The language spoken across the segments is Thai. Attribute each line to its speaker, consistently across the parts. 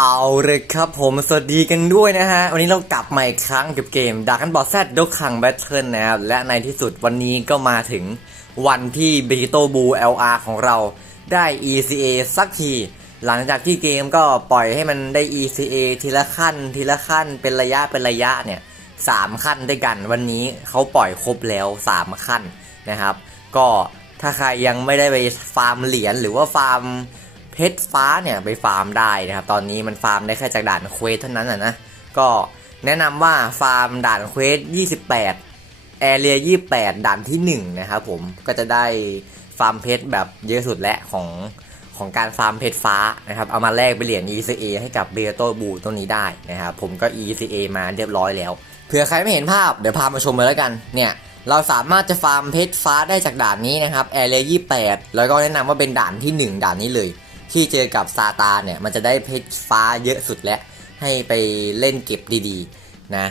Speaker 1: เอาเลยครับผมสวัสดีกันด้วยนะฮะ วันนี้เรากลับมาอีกครั้งกับเกม Dark and b o s s ดกคังแบทเทิลนะครับ และในที่สุดวันนี้ก็มาถึงวันที่ b e g i t o b u LR ของเราได้ ECA สักที หลังจากที่เกมก็ปล่อยให้มันได้ ECA ทีละขั้น ทีละขั้นเป็นระยะเป็นระยะเนี่ยสามขั้นด้วยกัน วันนี้เขาปล่อยครบแล้ว 3 ขั้นนะครับ ก็ถ้าใครยังไม่ได้ไปฟาร์มเหรียญหรือว่าฟาร์ม เพชรฟ้าเนี่ยไปฟาร์มได้นะครับ ตอนนี้มันฟาร์มได้แค่จากด่านเควสเท่านั้นนะนะ ก็แนะนำว่าฟาร์มด่านเควส 28 แอเรีย 28 ด่านที่ 1 นะครับผม ก็จะได้ฟาร์มเพชรแบบเยอะสุดและของของการฟาร์มเพชรฟ้านะครับ เอามาแลกไปเหรียญ ECA ให้กับเบโตบูตัวนี้ได้นะครับ ผมก็ ECA มาเรียบร้อยแล้ว เผื่อใครไม่เห็นภาพเดี๋ยวพามาชมเลยแล้วกัน เนี่ยเราสามารถจะฟาร์มเพชรฟ้าได้จากด่านนี้นะครับแอเรีย28 แล้วก็แนะนำว่าเป็นด่านที่ 1 ด่านนี้เลย ที่เจอกับซาตานเนี่ยมันจะได้เพชรฟ้าเยอะสุดแล้วให้ไปเล่นเก็บดีๆนะ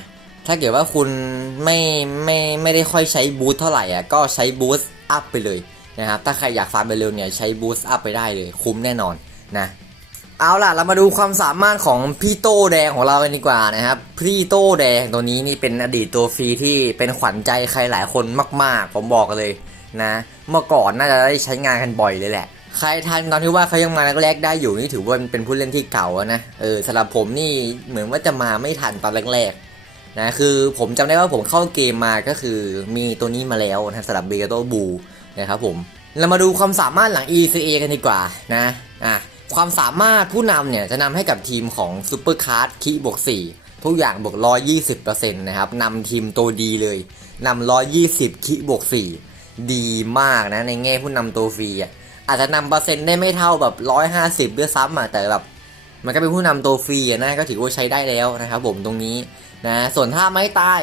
Speaker 1: ถ้าเกิดว่าคุณไม่ไม่ไม่ได้ค่อยใช้บูสต์เท่าไหร่อะก็ใช้บูสต์อัพไปเลยนะครับถ้าใครอยากฟาร์มไปเร็วเนี่ยใช้บูสต์อัพไปได้เลยคุ้มแน่นอนนะเอาล่ะเรามาดูความสามารถของพี่โต้แดงของเรากันดีกว่านะครับพี่โต้แดงตัวนี้นี่เป็นอดีตตัวฟรีที่เป็นขวัญใจใครหลายคนมาก ๆ ผมบอกเลยนะ เมื่อก่อนน่าจะได้ใช้งานกันบ่อยเลยแหละ ใครทันตอนที่ว่าเขายังมาแรกๆได้อยู่นี่ถือว่าเป็นผู้เล่นที่เก่านะเออสำหรับผมนี่เหมือนว่าจะมาไม่ทันตอนแรกๆนะคือผมจำได้ว่าผมเข้าเกมมาก็คือมีตัวนี้มาแล้วนะสำหรับเบเกโตบูนะครับผมเรามาดูความสามารถหลัง ECA กันดีกว่านะอะความสามารถผู้นำเนี่ยจะนำให้กับทีมของซูเปอร์คาร์ดคีบวก4ทุกอย่างบวก 120%นะครับนำทีมตัวดีเลยนำ120คีบวก4ดีมากนะในแง่ผู้นำตัวฟรีอะ อาจจะนำเปอร์เซ็นต์ได้ไม่เท่าแบบ150ด้วยซ้ำอะแต่แบบมันก็เป็นผู้นำตัวฟรีอะนะก็ถือว่าใช้ได้แล้วนะครับผมตรงนี้นะส่วนถ้าไม้ตาย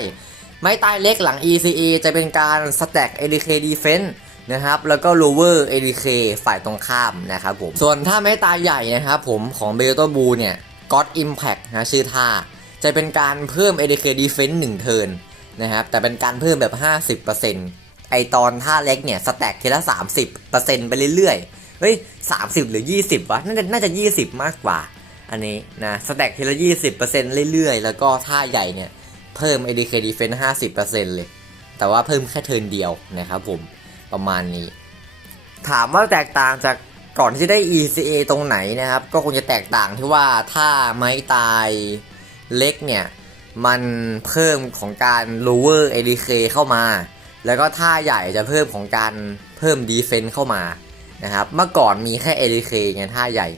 Speaker 1: ไม้ตายเล็กหลัง ECA จะเป็นการ stack ADK defense นะครับแล้วก็ lower ADK ฝ่ายตรงข้ามนะครับผมส่วนถ้าไม้ตายใหญ่นะครับผมของ b e l t o b u เนี่ย God Impact นะชื่อท่า จะเป็นการเพิ่ม ADK defense 1 เทิร์นนะครับแต่เป็นการเพิ่มแบบ 50% อตอนท่าเล็กเนี่ย stack ทีละ 30%ไปเรื่อยๆ เฮ้ย 30 หรือ 20 วะ น่าจะน่าจะ 20 มากกว่า อันนี้นะสแต็กทีละ 20%เรื่อยๆ แล้วก็ท่าใหญ่เนี่ย เพิ่ม ADK Defense 50%เลย แต่ว่าเพิ่มแค่เทิร์นเดียวนะครับผมประมาณนี้ ถามว่าแตกต่างจากก่อนที่ได้ ECA ตรงไหนนะครับ ก็คงจะแตกต่างที่ว่าถ้าไม้ตายเล็กเนี่ย มันเพิ่มของการ lower ADK เข้ามา แล้วก็ท่าใหญ่จะเพิ่มของการเพิ่ม defense เข้ามานะครับเมื่อก่อนมีแค่ ADK ไงท่าใหญ่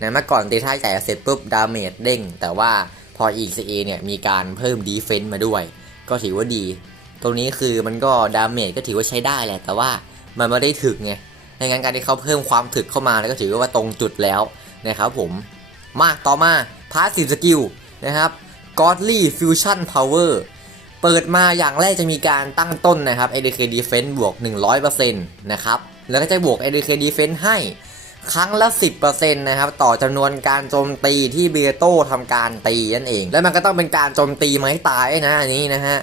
Speaker 1: นะเมื่อก่อนตีท่าใหญ่เสร็จปุ๊บดาเมจเด้ง แต่ว่าพอ ECA เนี่ยมีการเพิ่ม defense มาด้วย ก็ถือว่าดี ตรงนี้คือมันก็ดาเมจก็ถือว่าใช้ได้แหละ แต่ว่ามันไม่ได้ถึกไงดังนั้นการที่เขาเพิ่มความถึกเข้ามาแล้วก็ถือว่าตรงจุดแล้วนะครับผมมาต่อมาพาสซีฟสกิลนะครับ Godly Fusion Power เปิดมาอย่างแรกจะมีการตั้งต้นนะครับ ADK Defense บวก 100%นะครับ แล้วก็จะบวก ADK Defense ให้ครั้งละ 10%นะครับ ต่อจำนวนการโจมตีที่เบโต้ทำการตีนั่นเอง แล้วมันก็ต้องเป็นการโจมตีไม้ตายนะอันนี้นะฮะ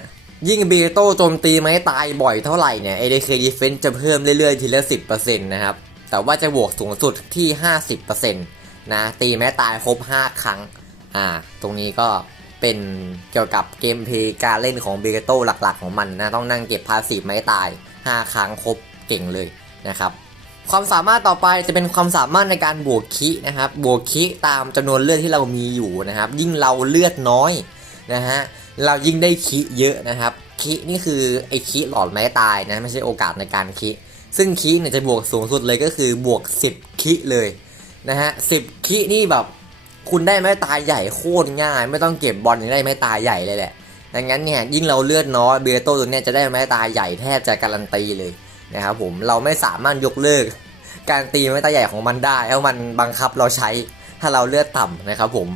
Speaker 1: ยิ่งเบโต้โจมตีไม้ตายบ่อยเท่าไหร่เนี่ย ADK Defense จะเพิ่มเรื่อยๆ ทีละ 10%นะครับ แต่ว่าจะบวกสูงสุดที่ 50%นะ ตีไม้ตายครบ 5 ครั้ง อ่า ตรงนี้ก็ เป็นเกี่ยวกับเกมเพย์การเล่นของเบโต้หลักๆของมันนะต้องนั่งเก็บพาสีไม้ตาย 5 ครั้งครบเก่งเลยนะครับความสามารถต่อไปจะเป็นความสามารถในการบวกคินะครับบวกคิตามจำนวนเลือดที่เรามีอยู่นะครับ ยิ่งเราเลือดน้อยนะฮะเรายิ่งได้คิเยอะนะครับคินี่คือไอคิหลอดไม้ตายนะไม่ใช่โอกาสในการคิซึ่งคิเนี่ยจะบวกสูงสุดเลยก็คือบวก 10คิเลยนะฮะสิคินี่แบบ คุณได้ไม้ตายใหญ่โคตรง่าย ไม่ต้องเก็บบอลยังได้ไม้ตายใหญ่เลยแหละดังนั้นเนี่ยยิ่งเราเลือดน้อยเบโต้ตัวเนี้ยจะได้ไม้ตายใหญ่แทบจะการันตีเลยนะครับผมเราไม่สามารถยกเลิก การตีไม้ตายใหญ่ของมันได้เพราะมันบังคับเราใช้ถ้าเราเลือดต่ำนะครับผม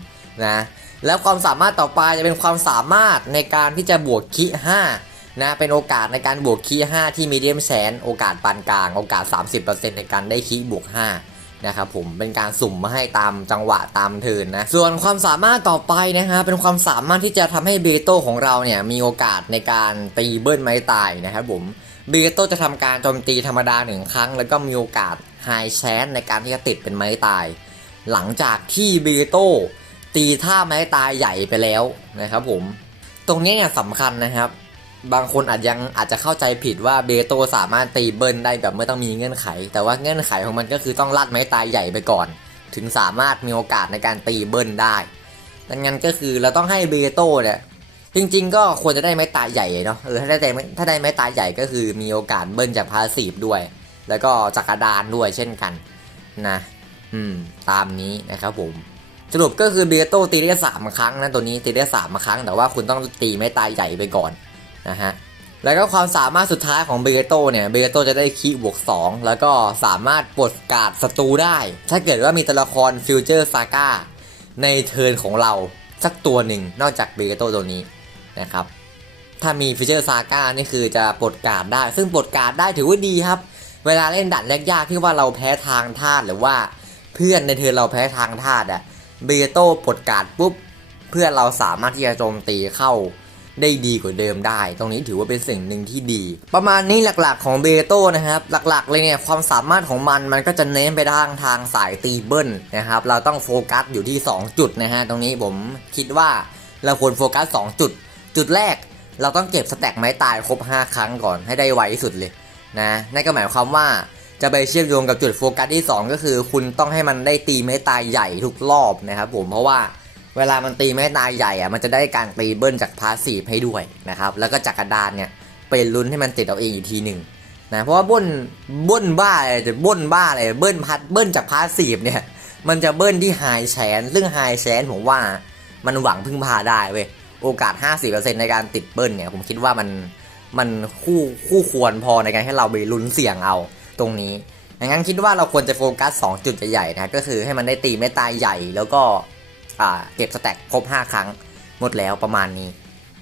Speaker 1: นะแล้วความสามารถต่อไปจะเป็นความสามารถในการที่จะบวกคิ5นะเป็นโอกาสในการบวกคี5ที่มีเดียมแสนโอกาสปานกลาง โอกาส 30%ในการได้คีบวก5 นะครับผมเป็นการสุ่มมาให้ตามจังหวะตามเทินนะส่วนความสามารถต่อไปนะฮะเป็นความสามารถที่จะทำให้เบโตของเราเนี่ยมีโอกาสในการตีเบิ้ลไม้ตายนะครับผมเบโตจะทำการโจมตีธรรมดาหนึ่งครั้ง แล้วก็มีโอกาสไฮแชนในการที่จะติดเป็นไม้ตาย หลังจากที่เบโตตีท่าไม้ตายใหญ่ไปแล้วนะครับผมตรงนี้เนี่ยสำคัญนะครับ บางคนอาจยังอาจจะเข้าใจผิดว่าเบโตสามารถตีเบิลได้แบบไม่ต้องมีเงื่อนไข แต่ว่าเงื่อนไขของมันก็คือต้องลัดไม้ตายใหญ่ไปก่อน ถึงสามารถมีโอกาสในการตีเบิลได้ดังนั้นก็คือเราต้องให้เบโตเนี่ยจริง ๆ ก็ควรจะได้ไม้ตายใหญ่เนาะเออถ้าได้ถ้าได้ไม้ตายใหญ่ก็คือมีโอกาสเบิลจากพาสีฟด้วย แล้วก็จักรดานด้วยเช่นกันนะอืมตามนี้นะครับผมสรุปก็คือเบโตตีได้สามครั้งนะตัวนี้ตีได้สามครั้ง แต่ว่าคุณต้องตีไม้ตายใหญ่ไปก่อน นะฮะแล้วก็ความสามารถสุดท้ายของเบเกโตเนี่ยเบเกโตจะได้คีบวก 2 แล้วก็สามารถปลดการ์ดศัตรูได้ ถ้าเกิดว่ามีตัวละครฟิวเจอร์ซาก้าในเทิร์นของเราสักตัวหนึ่งนอกจากเบเกโตตัวนี้นะครับถ้ามีฟิวเจอร์ซาก้านี่คือจะปลดการ์ดได้ ซึ่งปลดการ์ดได้ถือว่าดีครับ เวลาเล่นดันยากๆที่ว่าเราแพ้ทางธาตุหรือว่าเพื่อนในเทิร์นเราแพ้ทางธาตุอะเบโตปลดการ์ดปุ๊บเพื่อนเราสามารถที่จะโจมตีเข้า ได้ดีกว่าเดิมได้ ตรงนี้ถือว่าเป็นสิ่งหนึ่งที่ดี ประมาณนี้หลักๆของเบโตนะครับ หลักๆ เลยเนี่ยความสามารถของมันมันก็จะเน้นไปทางทางสายตีเบิ้ลนะครับ เราต้องโฟกัสอยู่ที่ 2 จุดนะฮะ ตรงนี้ผมคิดว่าเราควรโฟกัส 2 จุด จุดแรก เราต้องเก็บสแต็กไม้ตายครบ 5 ครั้งก่อนให้ได้ไวที่สุดเลยนะนั่นก็หมายความว่าจะไปเชื่อมโยงกับจุดโฟกัสที่ 2 ก็คือ คุณต้องให้มันได้ตีไม้ตายใหญ่ทุกรอบนะครับผมเพราะว่า เวลามันตีไม้ตายใหญ่อะมันจะได้การตีเบิ้ลจากพาสซีฟให้ด้วยนะครับ แล้วก็จากกระดานเนี่ยเป็นลุ้นให้มันติดเอาเองอีกทีหนึ่งนะเพราะว่าบ้นบ้นบ้าอะไรจะบ้นบ้าอะไรเบิ้ลพัดเบิ้ลจากพาสซีฟเนี่ย มันจะเบิ้ลที่ไฮแชนซึ่งไฮแชนผมว่ามันหวังพึ่งพาได้เว้ยโอกาส 50%ในการติดเบิ้ลเนี่ยผมคิดว่ามันมันคู่คู่ควรพอในการให้เราไปลุ้นเสี่ยงเอาตรงนี้ดังนั้นคิดว่าเราควรจะโฟกัส 2 จุดใหญ่ๆนะก็คือให้มันได้ตีไม่ตายใหญ่แล้วก็ เก็บสแต็กครบ 5 ครั้งหมดแล้วประมาณนี้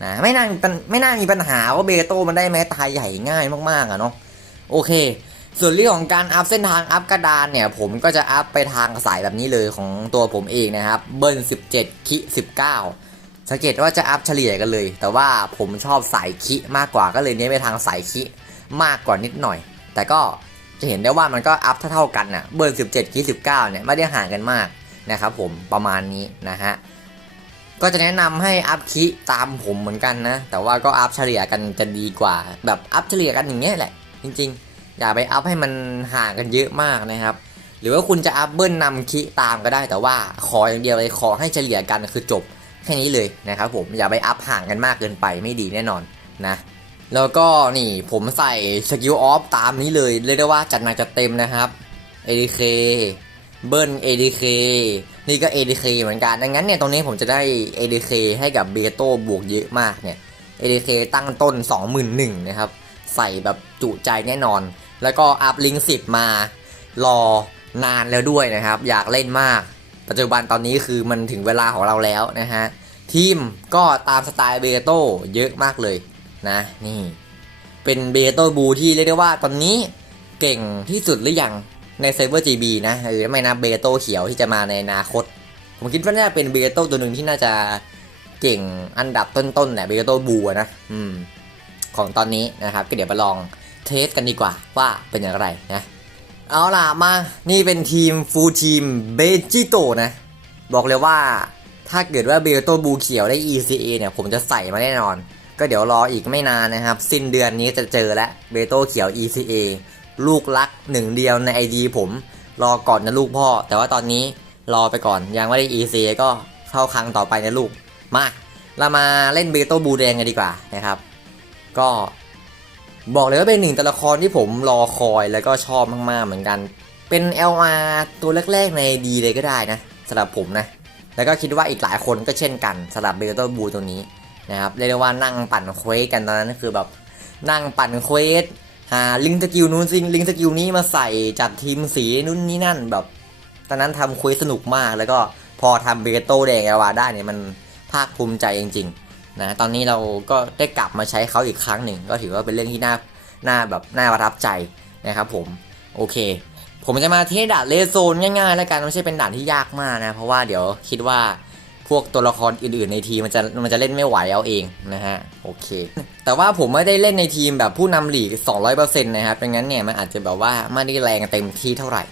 Speaker 1: นะไม่น่าไม่น่ามีปัญหาว่าเบโตมันได้แม้ตายใหญ่ง่ายมากๆอะเนาะโอเค ส่วนเรื่องของการอัพเส้นทางอัพกระดานเนี่ย ผมก็จะอัพไปทางสายแบบนี้เลยของตัวผมเองนะครับเบิ้ล17 คิ 19 สังเกตว่าจะอัพเฉลี่ยกันเลย แต่ว่าผมชอบสายคิมากกว่าก็เลยเน้นไปทางสายคิมากกว่านิดหน่อย แต่ก็จะเห็นได้ว่ามันก็อัพเท่าๆกันน่ะเบิ้ล17 คิ 19 เนี่ยไม่ได้ห่างกันมาก นะครับผมประมาณนี้นะฮะก็จะแนะนำให้อัพคิตามผมเหมือนกันนะ แต่ว่าก็อัพเฉลี่ยกันจะดีกว่า แบบอัพเฉลี่ยกันอย่างเงี้ยแหละ จริง ๆ อย่าไปอัพให้มันห่างกันเยอะมากนะครับ หรือว่าคุณจะอัพเบิ้ลนำคิตามก็ได้ แต่ว่าขออย่างเดียวเลยขอให้เฉลี่ยกันคือจบแค่นี้เลยนะครับผมอย่าไปอัพห่างกันมากเกินไปไม่ดีแน่นอนนะแล้วก็นี่ผมใส่สกิลออฟตามนี้เลยเรียกได้ว่าจัดหนักจัดเต็มนะครับ ADK เบิ้ล ADK นี่ก็ ADK เหมือนกันดังนั้นเนี่ยตรงนี้ผมจะได้ ADK ให้กับเบโตบวกเยอะมากเนี่ย ADK ตั้งต้น 21,000นะครับ ใส่แบบจุใจแน่นอน แล้วก็อัพลิงก์10 มารอนานแล้วด้วยนะครับ อยากเล่นมาก ปัจจุบันตอนนี้คือมันถึงเวลาของเราแล้วนะฮะ ทีมก็ตามสไตล์เบโตเยอะมากเลยนะนี่ เป็นเบโตบูที่เรียกได้ว่าตอนนี้เก่งที่สุดหรือยัง ในเซเวอร์ GB นะหรือไม่นะเบโตเขียวที่จะมาในอนาคต ผมคิดว่าน่าจะเป็นเบโตตัวหนึ่งที่น่าจะเก่งอันดับต้นๆแหละเบโตบูนะอืมของตอนนี้นะครับ ก็เดี๋ยวไปลองเทสกันดีกว่าว่าเป็นอย่างไรนะเอาล่ะมานี่เป็นทีมฟูลทีมเบจิโตนะ บอกเลยว่าถ้าเกิดว่าเบโตบูเขียวได้ ECA เนี่ยผมจะใส่มาแน่นอน ก็เดี๋ยวรออีกไม่นานนะครับ สิ้นเดือนนี้จะเจอแล้วเบโตเขียว ECA ลูกรักหนึ่งเดียวใน ID ผมรอก่อนนะลูกพ่อ แต่ว่าตอนนี้รอไปก่อนยังไม่ได้ EC ก็เข้าครั้งต่อไปนะลูก มาเรามาเล่นเบโตบูแดงกันดีกว่านะครับ ก็บอกเลยว่าเป็นหนึ่งตัวละครที่ผมรอคอยแล้วก็ชอบมากๆเหมือนกัน เป็น LR ตัวแรกๆในดีเลยก็ได้นะสำหรับผมนะ แล้วก็คิดว่าอีกหลายคนก็เช่นกันสำหรับเบโตบูตัวนี้นะครับเรียกได้ว่านั่งปั่นเควสกันตอนนั้นคือแบบนั่งปั่นเควส หาลิงสกิลนู้นซิงลิงสกิลนี้มาใส่จัดทีมสีนู่นนี่นั่นแบบ ตอนนั้นทำควสสนุกมากแล้วก็พอทำเบโตแดงอวาได้เนี่ยมันภาคภูมิใจจริงๆนะตอนนี้เราก็ได้กลับมาใช้เขาอีกครั้งหนึ่ง ก็ถือว่าเป็นเรื่องที่น่าน่าแบบน่าประทับใจนะครับผมโอเค ผมจะมาที่ด่านเลโซนง่ายๆ แล้วกันไม่ใช่เป็นด่านที่ยากมากนะ เพราะว่าเดี๋ยวคิดว่า พวกตัวละครอื่นๆในทีมมันจะมันจะเล่นไม่ไหวเอาเองนะฮะโอเค แต่ว่าผมไม่ได้เล่นในทีมแบบผู้นำหลีก 200%นะครับเป็นงั้นเนี่ยมันอาจจะแบบว่าไม่ได้แรงเต็มที่เท่าไหร่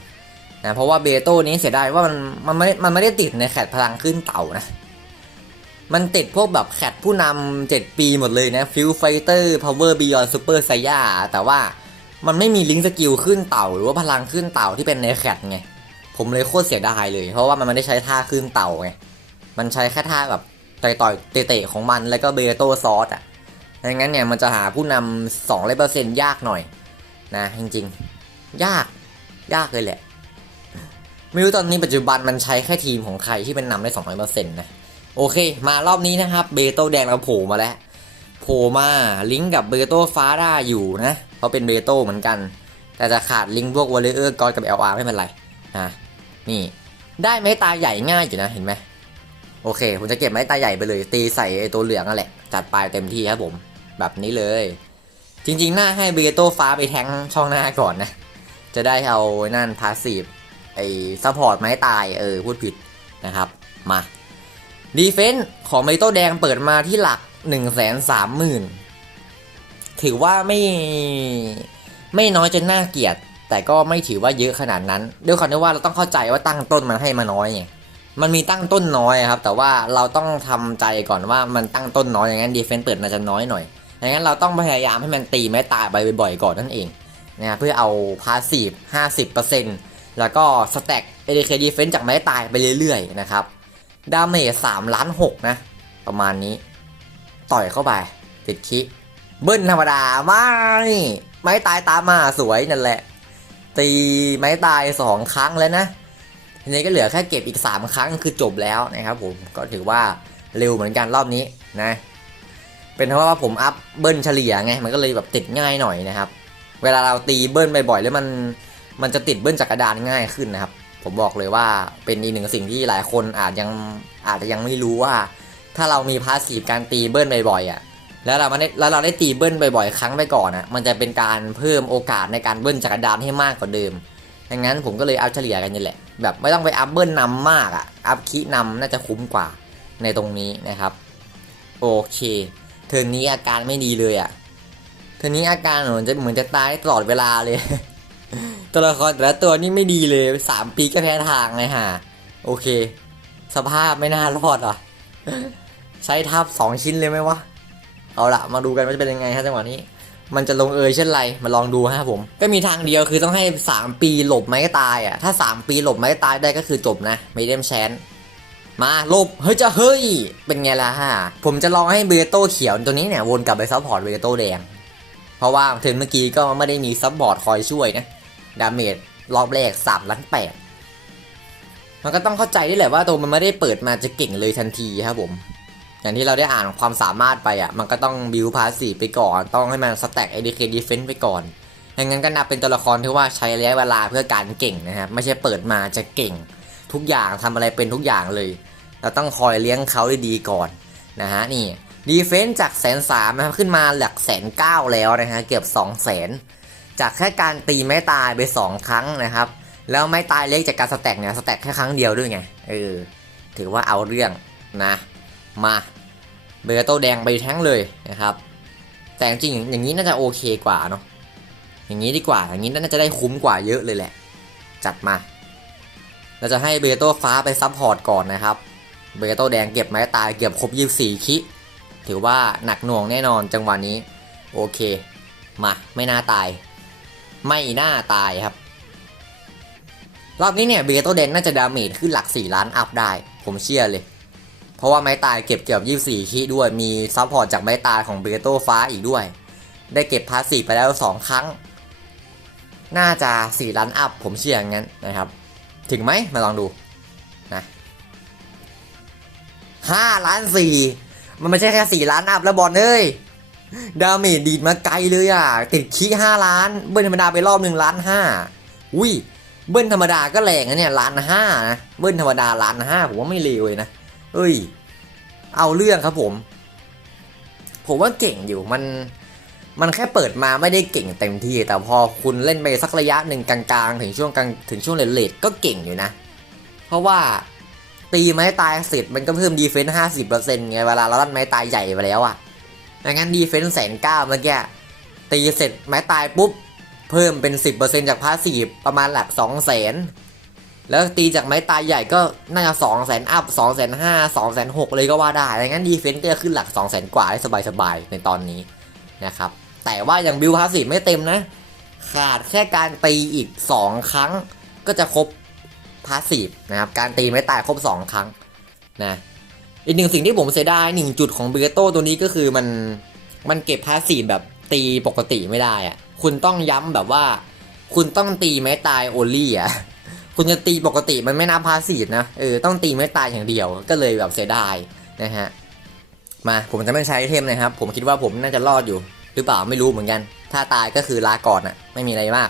Speaker 1: นะเพราะว่าเบโต้นี้เสียดายว่ามันมันไม่มันไม่ได้ติดในแคดพลังขึ้นเต่านะมันติดพวกแบบแคดผู้นำเจ็ดปีหมดเลยนะฟิวไฟเตอร์พาวเวอร์บิยอนซูเปอร์ไซย่าแต่ว่ามันไม่มีลิงก์สกิลขึ้นเต่า หรือว่าพลังขึ้นเต่าที่เป็นในแคดไงผมเลยโคตรเสียดายเลย เพราะว่ามันไม่ได้ใช้ท่าขึ้นเต่าไง มันใช้แค่ท่าแบบต่อยๆเตะๆของมันแล้วก็เบโต้ซอสอะดังนั้นเนี่ยมันจะหาผู้นำสองเปอร์เซ็นต์ยากหน่อยนะจริงๆ ยากยากเลยแหละ ไม่รู้ตอนนี้ปัจจุบันมันใช้แค่ทีมของใครที่เป็นนำได้สองร้อยเปอร์เซ็นต์นะโอเค มารอบนี้นะครับเบโต้แดงเราโผล่มาแล้วโผล่มาลิงก์กับเบโต้ฟ้าได้อยู่นะเพราะเป็นเบโต้เหมือนกัน แต่จะขาดลิงก์พวกวอลเลเยอร์กอนกับ LR ไม่เป็นไรนะนี่ได้ไม้ตาใหญ่ง่ายอยู่นะเห็นไหม โอเค ผมจะเก็บไม้ตาใหญ่ไปเลย ตีใส่ไอ้ตัวเหลืองนั่นแหละ จัดไปเต็มที่ครับผม แบบนี้เลย จริงๆน่าให้เบโต้ฟ้าไปแทงช่องหน้าก่อนนะ จะได้เอานั่นพาสซีฟไอ้ซัพพอร์ตไม้ตายเออพูดผิดนะครับ มาดีเฟนส์ของเบโต้แดงเปิดมาที่หลัก1นึ่งแสนสามหมื่นถือว่าไม่ไม่น้อยจนน่าเกลียด แต่ก็ไม่ถือว่าเยอะขนาดนั้น ด้วยความที่ว่าเราต้องเข้าใจว่าตั้งต้นมันให้มาน้อยไง มันมีตั้งต้นน้อยครับ แต่ว่าเราต้องทำใจก่อนว่ามันตั้งต้นน้อยอย่างนั้นดีเฟนส์เปิดมาจะน้อยหน่อยดังนั้นเราต้องพยายามให้มันตีไม้ตายไปบ่อยๆก่อนนั่นเองนะเพื่อเอาพาสซีฟ50%แล้วก็สแต็กเอเดเคดีเฟนจากไม้ตายไปเรื่อยๆนะครับดาเมจ3ล้าน6นะ ประมาณนี้ ต่อยเข้าไป ติดคิเบิ้ลธรรมดาไม่ไม้ตายตามมาสวยนั่นแหละ ตีไม้ตาย2ครั้งแล้วนะ ทีนี้ก็เหลือแค่เก็บอีก 3 ครั้งคือจบแล้วนะครับผมก็ถือว่าเร็วเหมือนกันรอบนี้นะ เป็นเพราะว่าผมอัพเบิ้ลเฉลี่ยไงมันก็เลยแบบติดง่ายหน่อยนะครับ เวลาเราตีเบิ้ลบ่อยๆแล้วมันมันจะติดเบิ้ลจากกระดานง่ายขึ้นนะครับ ผมบอกเลยว่าเป็นอีกหนึ่งสิ่งที่หลายคนอาจยังอาจจะยังไม่รู้ว่า ถ้าเรามีพาสซีฟการตีเบิ้ลบ่อยๆอะแล้วเราได้แล้วเราได้ตีเบิ้ลบ่อยๆ ครั้งไปก่อนอะมันจะเป็นการเพิ่มโอกาสในการเบิ้ลจากกระดานให้มากกว่าเดิมดังนั้นผมก็เลยเอัพเฉลี่ยกันนี่แหละ แบบไม่ต้องไปอัพเบิลนำมากอะอัพคีนำน่าจะคุ้มกว่าในตรงนี้นะครับ โอเค เทอร์นนี้อาการไม่ดีเลยอะ่ะเทอร์นนี้อาการเหมือนจะเหมือนจะตายตลอดเวลาเลย ตัวละครแต่ละตัวนี่ไม่ดีเลยสามปีก็แพ้ทางเลยฮะโอเค สภาพไม่น่ารอดอะใช้ทับสองชิ้นเลยไหมวะเอาละมาดูกันว่าจะเป็นยังไงฮะจังหวะนี้ มันจะลงเอยเช่นไรมาลองดูฮะผม ก็มีทางเดียวคือต้องให้ 3 ปีหลบไม้ตายอะถ้า 3 ปีหลบไม้ตายได้ก็คือจบนะไม่เดมแชนมาหลบเฮ้ยจะเฮ้ย เป็นไงล่ะฮะ ผมจะลองให้เบโต้เขียวตัวนี้เนี่ยวนกลับไปซัพพอร์ตเบโต้แดง เพราะว่าเทนเมื่อกี้ก็ไม่ได้มีซัพพอร์ตคอยช่วยนะ ดาเมจรอบแรก3ล้านแปดมันก็ต้องเข้าใจได้แหละว่าตัวมันไม่ได้เปิดมาจะเก่งเลยทันทีครับผม อย่างที่เราได้อ่านความสามารถไปอะ มันก็ต้องบิวพาสีไปก่อน ต้องให้มันสแต็กเอดีเคดีเฟนต์ไปก่อนดังนั้นก็นับเป็นตัวละครที่ว่าใช้ระยะเวลาเพื่อการเก่งนะครับ ไม่ใช่เปิดมาจะเก่ง ทุกอย่างทำอะไรเป็นทุกอย่างเลย เราต้องคอยเลี้ยงเขาด้ดีก่อนนะฮะนี่ดีเฟนซ์จากแสนสามนะครับขึ้นมาหลักแสนเก้าแล้วนะฮะเกือบสองแสนจากแค่การตีไม้ตายไปสองครั้งนะครับ แล้วไม้ตายเล็กจากการสแต็กเนี่ยสแต็กแค่ครั้งเดียวด้วยไงเออถือว่าเอาเรื่องนะ มาเบอร์โตแดงไปแท้งเลยนะครับ แต่จริงอย่างนี้น่าจะโอเคกว่าเนาะอย่างนี้ดีกว่า อย่างนี้น่าจะได้คุ้มกว่าเยอะเลยแหละ จัดมา เราจะให้เบโตฟ้าไปซับพอร์ตก่อนนะครับ เบโตแดงเก็บไม้ตายเกือบครบ 24 คิ ถือว่าหนักหน่วงแน่นอนจังหวะนี้ โอเค มาไม่น่าตาย ไม่น่าตายครับ รอบนี้เนี่ยเบโตแดงน่าจะดาเมจขึ้นหลัก 4 ล้านอัพได้ ผมเชื่อเลย เพราะว่าไม้ตายเก็บเกือบ24คิด้วย มีซับพอร์ตจากไม้ตายของเบโต้ฟ้าอีกด้วย ได้เก็บพาสซีไปแล้ว 2 ครั้ง น่าจะ 4 ล้านอัพ ผมเชื่ออย่างนั้นนะครับ ถึงไหมมาลองดูนะห้าล้านสี่มันไม่ใช่แค่สี่ล้านอัพแล้วบอลเอ้ยดาเมจดีดมาไกลเลยอะ ติดคีห้าล้าน เบิ้ลธรรมดาไปรอบหนึ่งล้านห้าอุ้ย เบิ้ลธรรมดาก็แรงนะเนี่ยล้านห้านะ เบิ้ลธรรมดาล้านห้าผมว่าไม่เลวเลยนะ เอ้ย เอาเรื่องครับผม ผมว่าเก่งอยู่มัน มันแค่เปิดมาไม่ได้เก่งเต็มที่ แต่พอคุณเล่นไปสักระยะหนึ่งกลางๆ ถึงช่วงกลางถึงช่วงเลทก็เก่งอยู่นะ เพราะว่าตีไม้ตายเสร็จมันก็เพิ่มดีเฟนส์ห้าสิบเปอร์เซ็นต์ไงเวลาเราลั่นไม้ตายใหญ่ไปแล้วอะดังนั้นดีเฟนส์แสนเก้าเมื่อกี้ตีเสร็จไม้ตายปุ๊บ เพิ่มเป็นสิบเปอร์เซ็นต์จากพาสีฟประมาณหลักสองแสน แล้วตีจากไม้ตายใหญ่ก็น่าจะสองแสนอัพสองแสนห้าสองแสนหกเลยก็ว่าได้ดังนั้นดีเฟนต์ก็จะขึ้นหลักสองแสนกว่าได้สบายๆในตอนนี้นะครับ แต่ว่ายังบิวพาสีไม่เต็มนะ ขาดแค่การตีอีก 2 ครั้ง ก็จะครบพาสีนะครับ การตีไม้ตายครบ 2 ครั้งนะอีกหนึ่งสิ่งที่ผมเสียดายหนึ่งจุดของเบโต้ตัวนี้ก็คือมันมันเก็บพาสีแบบตีปกติไม่ได้อะคุณต้องย้ำแบบว่า คุณต้องตีไม้ตายโอลี่อะ คุณจะตีปกติมันไม่นับพาสีนะ เออ ต้องตีไม้ตายอย่างเดียว ก็เลยแบบเสียดายนะฮะ มา ผมจะไม่ใช้เทมนะครับ ผมคิดว่าผมน่าจะรอดอยู่ หรือเปล่าไม่รู้เหมือนกัน ถ้าตายก็คือลาก่อนอะไม่มีอะไรมาก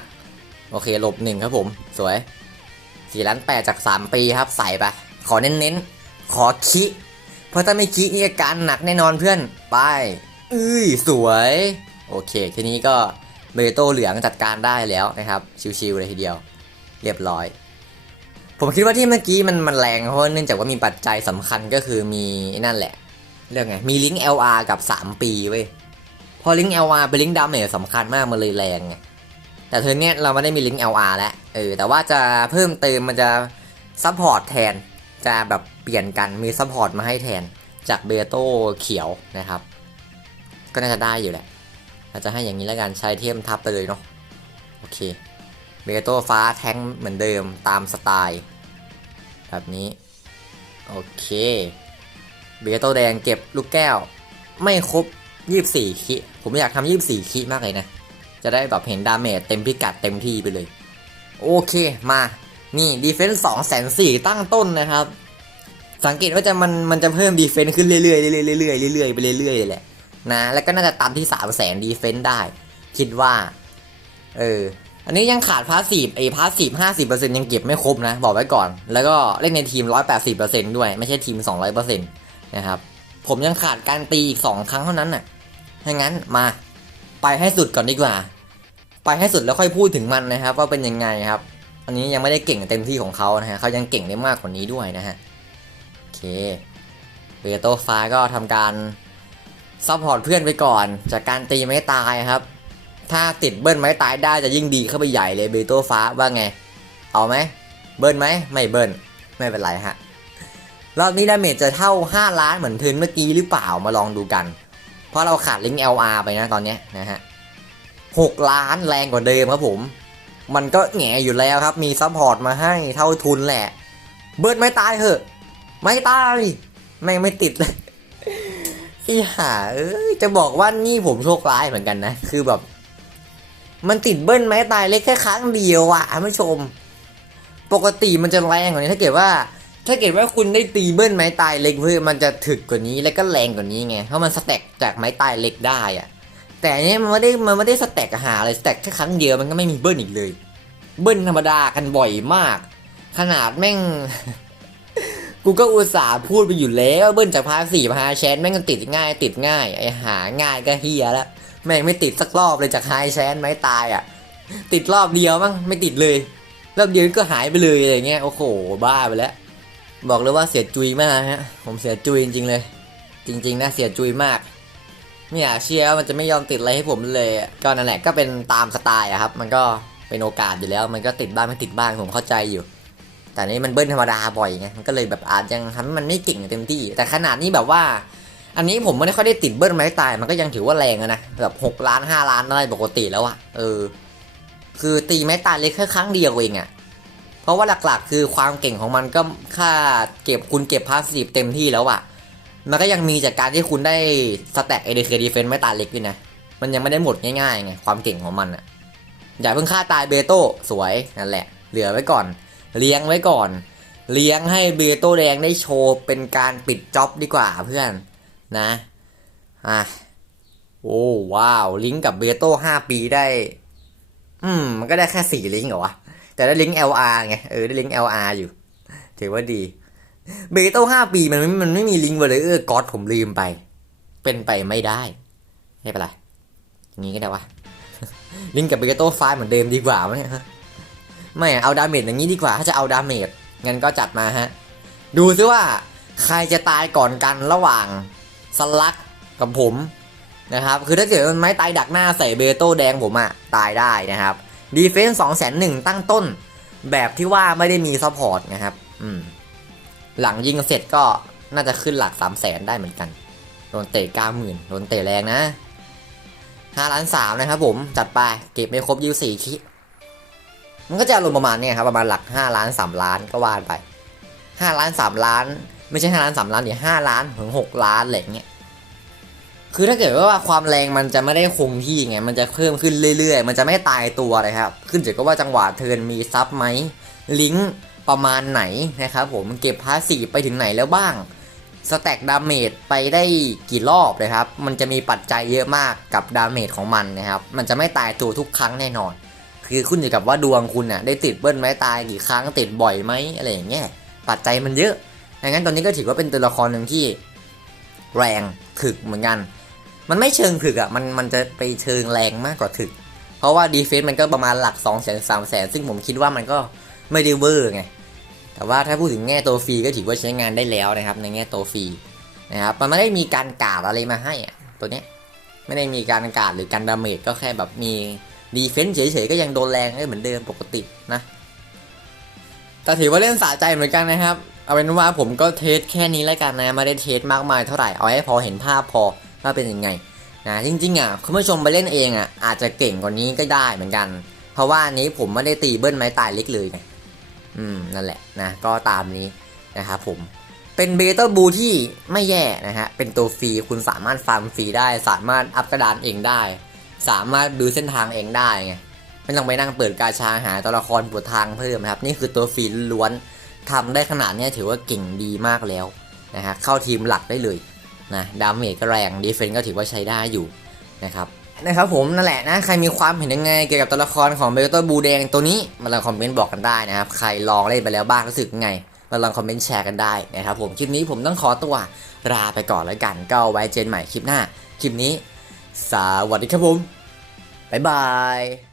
Speaker 1: โอเคหลบหนึ่งครับผม สวยสี่ล้านแปดจากสามปีครับ ใส่ไป ขอเน้นๆ ขอคิ เพราะถ้าไม่คินี่อาการหนักแน่นอนเพื่อน ไปอุ้ยสวย โอเค ทีนี้ก็เบโต้เหลืองจัดการได้แล้วนะครับ ชิวๆเลยทีเดียว เรียบร้อย ผมคิดว่าที่เมื่อกี้มันมันแรงเพราะเนื่องจากว่ามีปัจจัยสำคัญก็คือมีนั่นแหละ เรื่องไง มีลิงก์ LR กับ 3 ปีเว้ย พอลิงก์ LR เป็นลิงก์ดาเมจสำคัญมากมันเลยแรงไง แต่เทอเนี้ยเราไม่ได้มีลิงก์ LR แล้ว เออ แต่ว่าจะเพิ่มเติมมันจะซัพพอร์ตแทน จะแบบเปลี่ยนกันมีซัพพอร์ตมาให้แทนจากเบโต้เขียวนะครับ ก็น่าจะได้อยู่แหละเราจะให้อย่างนี้แล้วกันใช้เทียมทับไปเลยเนาะ โอเค เบโต้ฟ้าแท้งเหมือนเดิมตามสไตล์ แบบนี้ โอเคเบโต้แดงเก็บลูกแก้ว ไม่ครบ 24 คิผมอยากทำ24 คิมากเลยนะ จะได้แบบเห็นดาเมจเต็มพิกัดเต็มที่ไปเลย โอเคมานี่ดีเฟนส์สองแสนสี่ตั้งต้นนะครับ สังเกตว่าจะมันมันจะเพิ่มดีเฟนส์ขึ้นเรื่อยๆเรื่อยๆเรื่อยๆเรื่อยๆไปเรื่อยๆเลยแหละนะแล้วก็น่าจะตามที่3 0 0แสนดีเฟนส์ได้ คิดว่า เออ อันนี้ยังขาดพาสซีฟไอ้พาสซีฟห้าสิบเปอร์เซ็นต์ยังเก็บไม่ครบนะ บอกไว้ก่อน แล้วก็เล่นในทีมร้อยแปดสิบเปอร์เซ็นต์ด้วยไม่ใช่ทีมสองร้อยเปอร์เซ็นต์นะครับ ผมยังขาดการตีอีกสองครั้งเท่านั้นน่ะถ้างั้นมาไปให้สุดก่อนดีกว่า ไปให้สุดแล้วค่อยพูดถึงมันนะครับ ว่าเป็นยังไงครับ อันนี้ยังไม่ได้เก่งเต็มที่ของเขานะฮะเขายังเก่งได้มากกว่านี้ด้วยนะฮะโอเคเบโตฟ้าก็ทำการซัพพอร์ตเพื่อนไปก่อน จากการตีไม่ตายครับ ถ้าติดเบิ้ลไม้ตายได้จะยิ่งดีเข้าไปใหญ่เลยเบโตฟ้าว่าไง เอาไหม เบิ้ลไหม ไม่เบิ้ล ไม่เป็นไรฮะ รอบนี้ดาเมจจะเท่า 5 ล้านเหมือนเทินเมื่อกี้หรือเปล่ามาลองดูกัน เพราะเราขาดลิงก์ LR ไปนะตอนนี้นะฮะ6ล้านแรงกว่าเดิมครับผม มันก็แหงอยู่แล้วครับ มีซัพพอร์ตมาให้เท่าทุนแหละ เบิ้ลไม่ตายเหอะ ไม่ตาย ไม่ไม่ติดเลยอีห่าเอ้ยจะบอกว่านี่ผมโชคร้ายเหมือนกันนะ คือแบบ มันติดเบิ้ลไม้ตายเล็กแค่ครั้งเดียวอะท่านผู้ชม ปกติมันจะแรงกว่านี้ถ้าเกิดว่า ถ้าเกิดว่าคุณได้ตีเบิ้ลไม้ตายเล็กเพื่อมันจะถึกกว่านี้แล้วก็แรงกว่านี้ไงเพราะมันสแต็กจากไม้ตายเล็กได้อะแต่อันนี้มันไม่ได้มันไม่ได้สแต็กหาอะไรสแต็กแค่ครั้งเดียวมันก็ไม่มีเบิ้ลอีกเลย เบิ้ลธรรมดากันบ่อยมาก ขนาดแม่ง กูก็อุตส่าห์พูดไปอยู่แล้วเบิ้ลจากพาสี่พาแชนแม่งก็ติดง่าย ติดง่ายไอหาง่ายก็เฮียแล้ว แม่งไม่ติดสักรอบเลยจากไฮแชนไม้ตายอะ ติดรอบเดียวมั้งไม่ติดเลย รอบเดียวก็หายไปเลยอะไรเงี้ยโอ้โหบ้าไปแล้ว บอกเลยว่าเสียจุยมากฮะ ผมเสียจุยจริงๆเลย จริง ๆนะเสียจุยมากไม่อยากเชื่อว่ามันจะไม่ยอมติดอะไรให้ผมเลยอะก็นั่นแหละก็เป็นตามสไตล์อะครับ มันก็เป็นโอกาสอยู่แล้ว มันก็ติดบ้างไม่ติดบ้างผมเข้าใจอยู่ แต่นี่มันเบิ้ลธรรมดาบ่อยไงมันก็เลยแบบอาจยังทำให้มันไม่เก่งเต็มที่ แต่ขนาดนี้แบบว่า อันนี้ผมไม่ค่อยได้ติดเบิ้ลไม้ตายมันก็ยังถือว่าแรงนะแบบหกล้านห้าล้านอะไรปกติแล้วอะเออ คือตีไม้ตายเล็กแค่ครั้งเดียวเองอะเพราะว่าหลักๆ คือความเก่งของมันก็ค่าเก็บคุณเก็บพาสซีฟเต็มที่แล้วอะมันก็ยังมีจากการที่คุณได้สแต็กเอเดเคดีเฟนไม้ตายเล็กด้วยนะมันยังไม่ได้หมดง่ายๆไงความเก่งของมันอะอย่าเพิ่งฆ่าตายเบโต้สวยนั่นแหละ เหลือไว้ก่อน เลี้ยงไว้ก่อน เลี้ยงให้เบโต้แดงได้โชว์เป็นการปิดจ็อบดีกว่าเพื่อน นะอะโอ้ว้าว ลิงก์กับเบโต้ห้าปีได้ อืม มันก็ได้แค่สี่ลิงก์เหรอวะ แต่ได้ลิงก์ LR ไง เออ ได้ลิงก์ LR อยู่ ถือว่าดี เบโต้ห้าปีมันมันไม่มีลิงก์เลยเออก๊อตผมลืมไป เป็นไปไม่ได้ ไม่เป็นไรอย่างนี้ก็ได้วะ ลิงก์กับเบโต้ไฟล์เหมือนเดิมดีกว่าไหมฮะไม่เอาดาเมจอย่างนี้ดีกว่า ถ้าจะเอาดาเมจงั้นก็จัดมาฮะ ดูซิว่าใครจะตายก่อนกันระหว่าง สลักกับผมนะครับ คือถ้าเกิดมันไม้ตายดักหน้าใส่เบโต้แดงผมอะตายได้นะครับดีเฟนส์สองแสนหนึ่งตั้งต้น แบบที่ว่าไม่ได้มีซัพพอร์ตนะครับ อืม หลังยิงเสร็จก็น่าจะขึ้นหลักสามแสนได้เหมือนกันโดนเตะเก้าหมื่นโดนเตะแรงนะห้าล้านสามนะครับผมจัดไปเก็บไม่ครบยูสี่คิมันก็จะอารมประมาณเนี้ยครับประมาณหลักห้าล้านสามล้านก็ว่านไปห้าล้านสามล้าน ไม่ใช่ห้าล้านสามล้านเดี๋ยวห้าล้านถึงหกล้านอะไรอย่างเงี้ยคือถ้าเกิดว่าความแรงมันจะไม่ได้คงที่ไงมันจะเพิ่มขึ้นเรื่อยๆ มันจะไม่ตายตัวเลยครับ ขึ้นอยู่กับว่าจังหวะเทิร์นมีซับไหมลิงก์ประมาณไหนนะครับผมเก็บพาสีไปถึงไหนแล้วบ้างสแต็กดาเมจไปได้กี่รอบเลยครับ มันจะมีปัจจัยเยอะมากกับดาเมจของมันนะครับ มันจะไม่ตายตัวทุกครั้งแน่นอน คือขึ้นอยู่กับว่าดวงคุณน่ะได้ติดเบิ้ลไหมตายกี่ครั้งติดบ่อยไหมอะไรอย่างเงี้ย ปัจจัยมันเยอะ ดังนั้นตอนนี้ก็ถือว่าเป็นตัวละครหนึ่งที่แรงถึกเหมือนกัน มันไม่เชิงถึกอะ มันมันจะไปเชิงแรงมากกว่าถึก เพราะว่าดีเฟนซ์มันก็ประมาณหลัก2องแสนสามแสนซึ่งผมคิดว่ามันก็ไม่ได้เวอร์ไง แต่ว่าถ้าพูดถึงแง่ตัวฟรีก็ถือว่าใช้งานได้แล้วนะครับ ในแง่ตัวฟรีนะครับ มันไม่ได้มีการกาดอะไรมาให้อะ ตัวเนี้ยไม่ได้มีการกาดหรือการดาเมจก็แค่แบบมีดีเฟนซ์เฉยๆก็ยังโดนแรงได้เหมือนเดิมปกตินะแต่ถือว่าเล่นสะใจเหมือนกันนะครับ เอาเป็นว่าผมก็เทสแค่นี้แล้วกันนะไม่ได้เทสมากมายเท่าไหร่เอาให้พอเห็นภาพพอว่าเป็นยังไงนะจริงๆอะคุณผู้ชมไปเล่นเองอะอาจจะเก่งกว่านี้ก็ได้เหมือนกัน เพราะว่านี้ผมไม่ได้ตีเบิ้ลไม้ตายเล็กเลยไงอืมนั่นแหละนะก็ตามนี้นะครับผมเป็นเบต้าบูที่ไม่แย่นะฮะเป็นตัวฟรีคุณสามารถฟาร์มฟรีได้ สามารถอัพกระดานเองได้ สามารถดูเส้นทางเองได้ไงไม่ต้องไปนั่งเปิดกาชาหาตัวละครปวดทางเพิ่มนะครับ นี่คือตัวฟรีล้วน ทำได้ขนาดนี้ถือว่าเก่งดีมากแล้วนะฮะเข้าทีมหลักได้เลยนะดาเมจก็แรงดีเฟนก็ถือว่าใช้ได้อยู่นะครับนะครับผมนั่นแหละนะใครมีความเห็นยังไงเกี่ยวกับตัวละครของเบลตบูแดงตัวนี้มาลองคอมเมนต์บอกกันได้นะครับใครลองเล่นไปแล้วบ้างรู้สึกไงมาลองคอมเมนต์แชร์กันได้นะครับผมคลิปนี้ผมต้องขอตัวลาไปก่อนแล้วกันก็ไว้เจนใหม่คลิปหน้าคลิปนี้ สวัสดีครับผมบ๊ายบาย